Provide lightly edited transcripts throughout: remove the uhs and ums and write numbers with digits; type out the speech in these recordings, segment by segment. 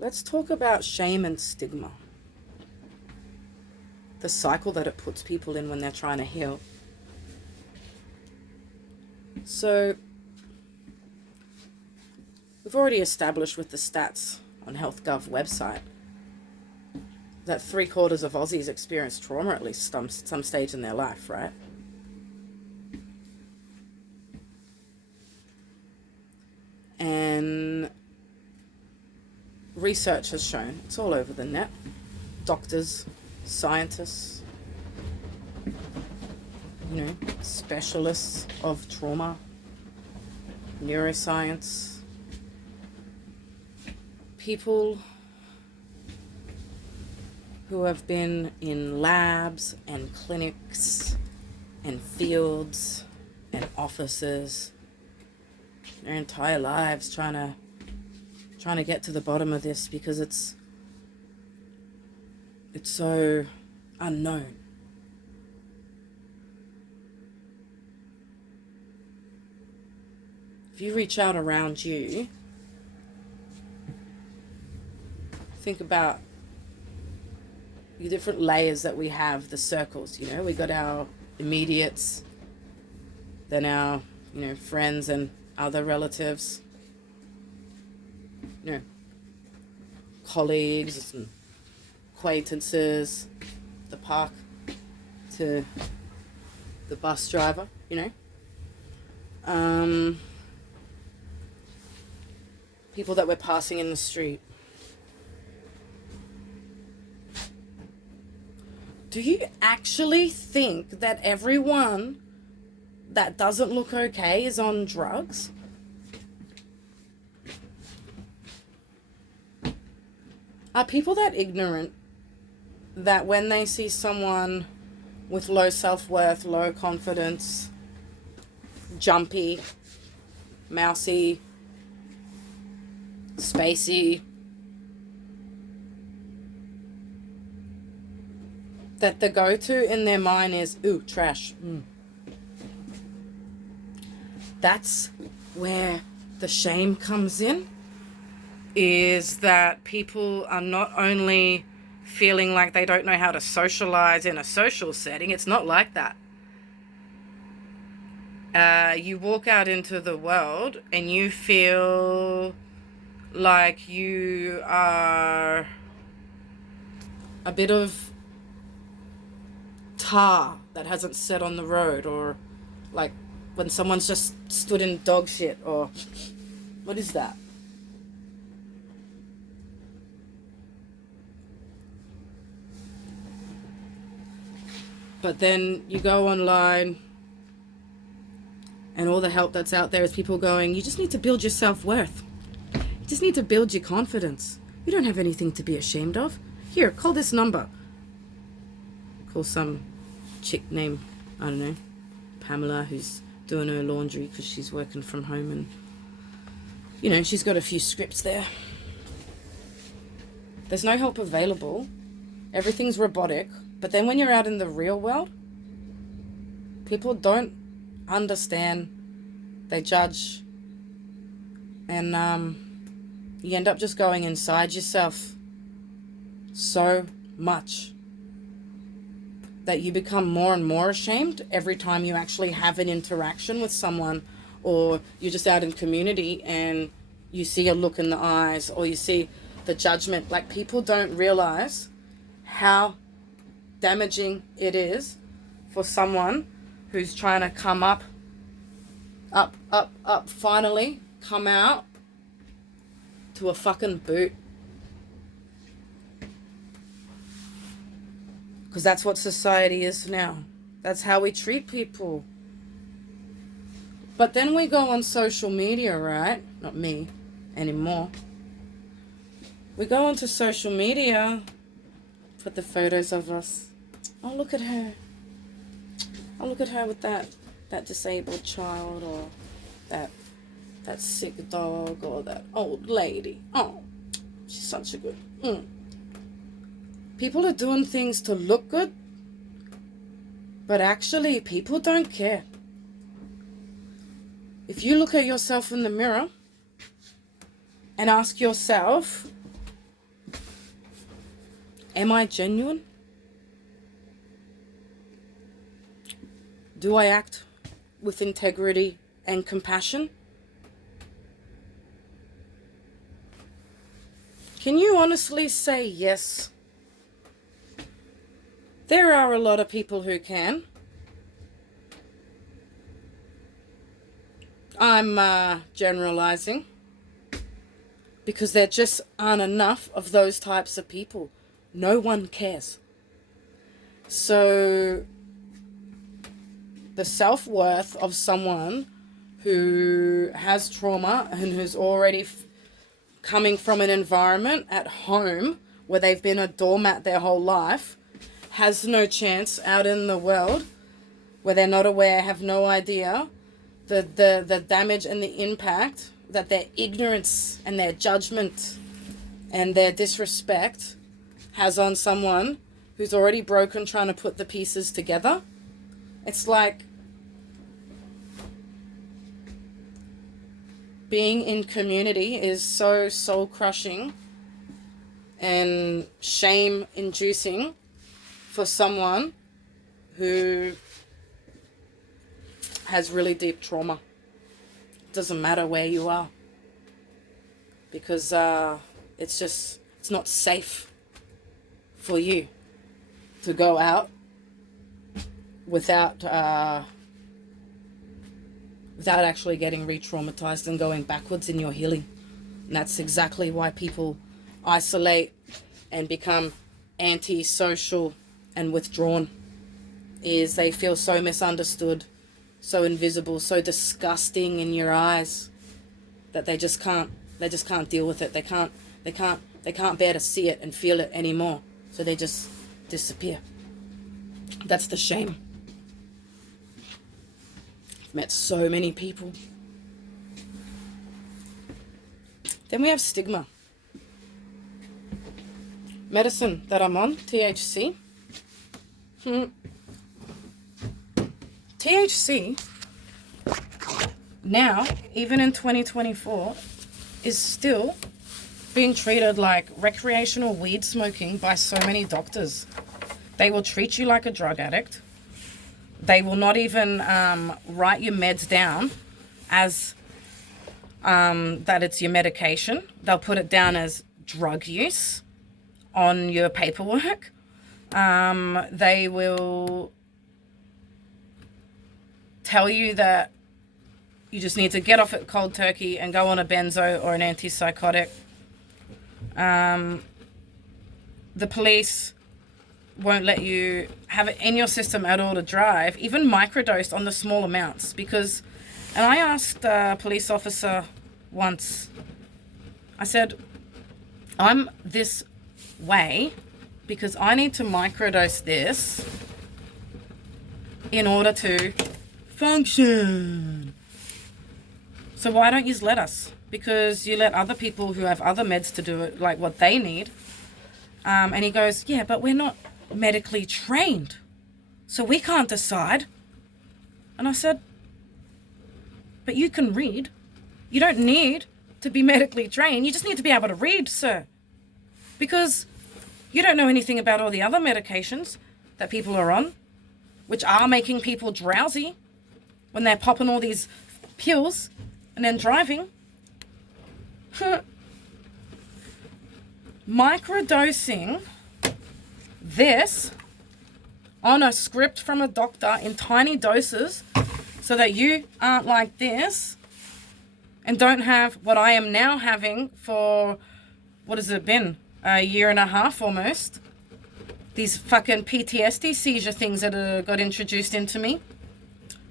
let's talk about shame and stigma. The cycle that it puts people in when they're trying to heal. So, we've already established with the stats on HealthGov website that 3/4 of Aussies experience trauma at least some stage in their life, right? And research has shown, it's all over the net, doctors, scientists, specialists of trauma, neuroscience, people who have been in labs and clinics and fields and offices their entire lives trying to get to the bottom of this, because it's so unknown. If you reach out around you, think about the different layers that we have, the circles, we got our immediates, then our, friends and other relatives, colleagues and acquaintances, the park to the bus driver, people that we're passing in the street. Do you actually think that everyone that doesn't look okay is on drugs? Are people that ignorant that when they see someone with low self-worth, low confidence, jumpy, mousy, spacey, that the go-to in their mind is, ooh, trash. That's where the shame comes in, is that people are not only feeling like they don't know how to socialize in a social setting. It's not like that. You walk out into the world and you feel like you are a bit of tar that hasn't set on the road, or like when someone's just stood in dog shit, or what is that? But then you go online and all the help that's out there is people going, you just need to build your self-worth. You just need to build your confidence. You don't have anything to be ashamed of. Here, call this number. Call some chick named, I don't know, Pamela, who's doing her laundry because she's working from home, and she's got a few scripts there. There's no help available. Everything's robotic. But then when you're out in the real world, people don't understand. They judge. And you end up just going inside yourself so much that you become more and more ashamed every time you actually have an interaction with someone, or you're just out in community and you see a look in the eyes, or you see the judgment. Like, people don't realize how damaging it is for someone who's trying to come up, finally come out to a fucking boot. Because that's what society is now. That's how we treat people. But then we go on social media, right? Not me anymore. We go onto social media, put the photos of us. Oh, look at her. Oh, look at her with that disabled child, or that sick dog, or that old lady. Oh, she's such a good. People are doing things to look good, but actually people don't care. If you look at yourself in the mirror and ask yourself, Am I genuine? Do I act with integrity and compassion? Can you honestly say yes? There are a lot of people who can. I'm generalizing because there just aren't enough of those types of people. No one cares. So the self-worth of someone who has trauma and who's already coming from an environment at home where they've been a doormat their whole life has no chance out in the world where they're not aware, have no idea the damage and the impact that their ignorance and their judgment and their disrespect has on someone who's already broken trying to put the pieces together. It's like being in community is so soul crushing and shame inducing for someone who has really deep trauma. It doesn't matter where you are, because it's not safe for you to go out without actually getting re-traumatized and going backwards in your healing. And that's exactly why people isolate and become anti-social and withdrawn, is they feel so misunderstood, so invisible, so disgusting in your eyes that they just can't deal with it. They can't bear to see it and feel it anymore. So they just disappear. That's the shame. I've met so many people. Then we have stigma. Medicine that I'm on, THC. THC, now, even in 2024, is still being treated like recreational weed smoking by so many doctors. They will treat you like a drug addict. They will not even write your meds down as that it's your medication. They'll put it down as drug use on your paperwork. They will tell you that you just need to get off it cold turkey and go on a benzo or an antipsychotic. The police won't let you have it in your system at all to drive, even microdosed on the small amounts, because, and I asked a police officer once, I said, I'm this way because I need to microdose this in order to function. So why don't you let us? Because you let other people who have other meds to do it, like what they need. And he goes, yeah, but we're not medically trained, so we can't decide. And I said, but you can read. You don't need to be medically trained. You just need to be able to read, sir. Because you don't know anything about all the other medications that people are on, which are making people drowsy when they're popping all these pills and then driving. Microdosing this on a script from a doctor in tiny doses so that you aren't like this and don't have what I am now having for, what has it been, a year and a half almost, these fucking PTSD seizure things that got introduced into me,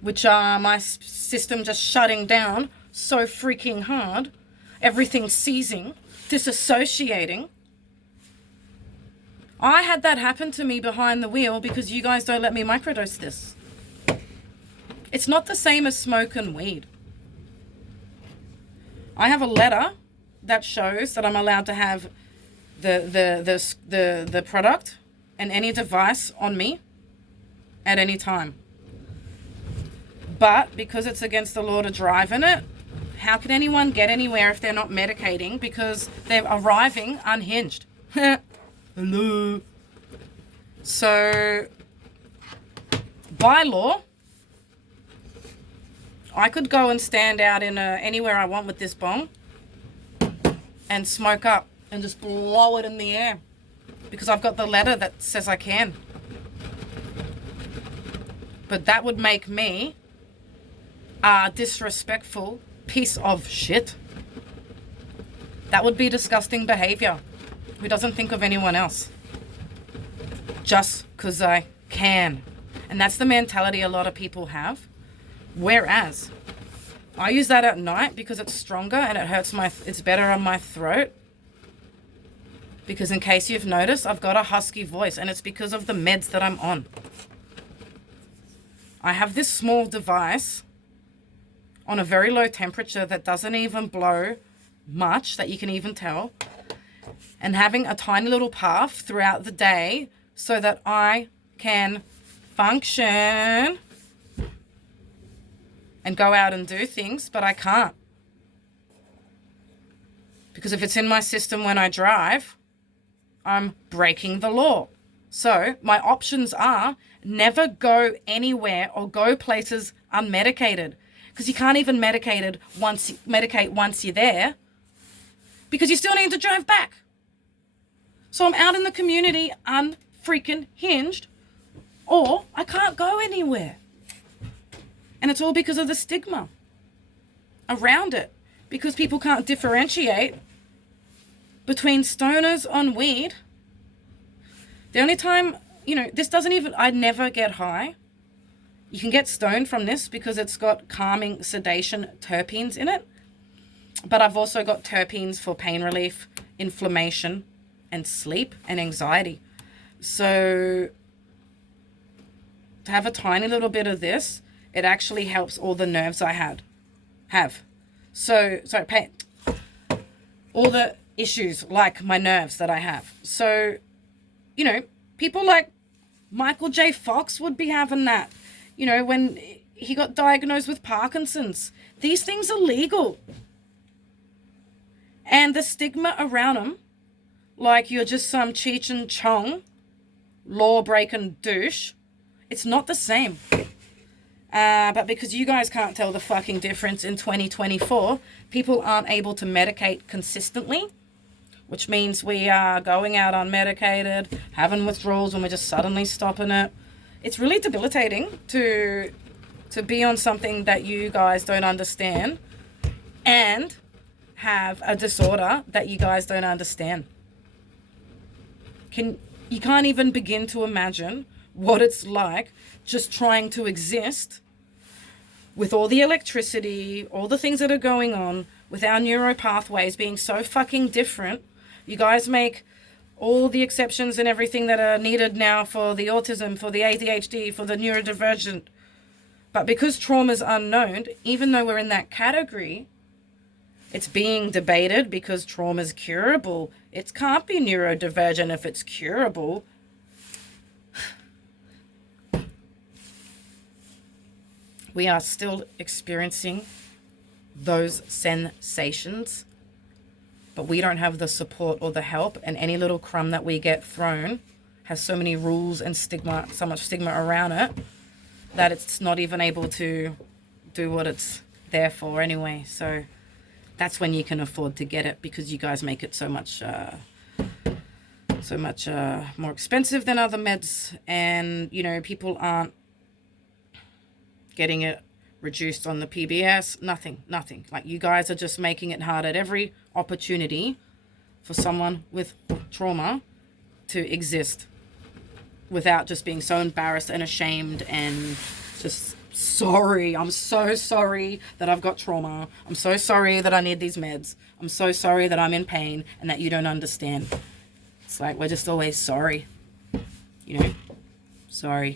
which are my system just shutting down so freaking hard, everything seizing, disassociating. I had that happen to me behind the wheel because you guys don't let me microdose this. It's not the same as smoke and weed. I have a letter that shows that I'm allowed to have the product and any device on me at any time. But because it's against the law to drive in it, how can anyone get anywhere if they're not medicating? Because they're arriving unhinged. Hello. So, by law, I could go and stand out in anywhere I want with this bong and smoke up and just blow it in the air because I've got the letter that says I can. But that would make me a disrespectful piece of shit. That would be disgusting behavior. Who doesn't think of anyone else? Just because I can. And that's the mentality a lot of people have. Whereas, I use that at night because it's stronger and it's better on my throat. Because in case you've noticed, I've got a husky voice and it's because of the meds that I'm on. I have this small device on a very low temperature that doesn't even blow much, that you can even tell. And having a tiny little puff throughout the day so that I can function and go out and do things, but I can't. Because if it's in my system when I drive, I'm breaking the law. So my options are never go anywhere or go places unmedicated. Because you can't even medicate once you're there. Because you still need to drive back. So I'm out in the community unfreaking hinged, or I can't go anywhere. And it's all because of the stigma around it. Because people can't differentiate between stoners on weed. The only time, I never get high. You can get stoned from this because it's got calming, sedation, terpenes in it. But I've also got terpenes for pain relief, inflammation, and sleep and anxiety. So to have a tiny little bit of this, it actually helps all the nerves I have. All the issues like my nerves that I have. So, people like Michael J. Fox would be having that. When he got diagnosed with Parkinson's. These things are legal. And the stigma around them, like you're just some Cheech and Chong, law-breaking douche, it's not the same. But because you guys can't tell the fucking difference in 2024, people aren't able to medicate consistently, which means we are going out unmedicated, having withdrawals when we're just suddenly stopping it. It's really debilitating to be on something that you guys don't understand and have a disorder that you guys don't understand. You can't even begin to imagine what it's like just trying to exist with all the electricity, all the things that are going on, with our neuro pathways being so fucking different. You guys make all the exceptions and everything that are needed now for the autism, for the ADHD, for the neurodivergent. But because trauma's unknown, even though we're in that category, it's being debated because trauma's curable. It can't be neurodivergent if it's curable. We are still experiencing those sensations, but we don't have the support or the help, and any little crumb that we get thrown has so many rules and stigma, so much stigma around it, that it's not even able to do what it's there for anyway. So that's when you can afford to get it, because you guys make it so much more expensive than other meds, and people aren't getting it reduced on the PBS, nothing. Like, you guys are just making it hard at every opportunity for someone with trauma to exist without just being so embarrassed and ashamed and just sorry. I'm so sorry that I've got trauma. I'm so sorry that I need these meds. I'm so sorry that I'm in pain and that you don't understand. It's like, we're just always sorry. Sorry.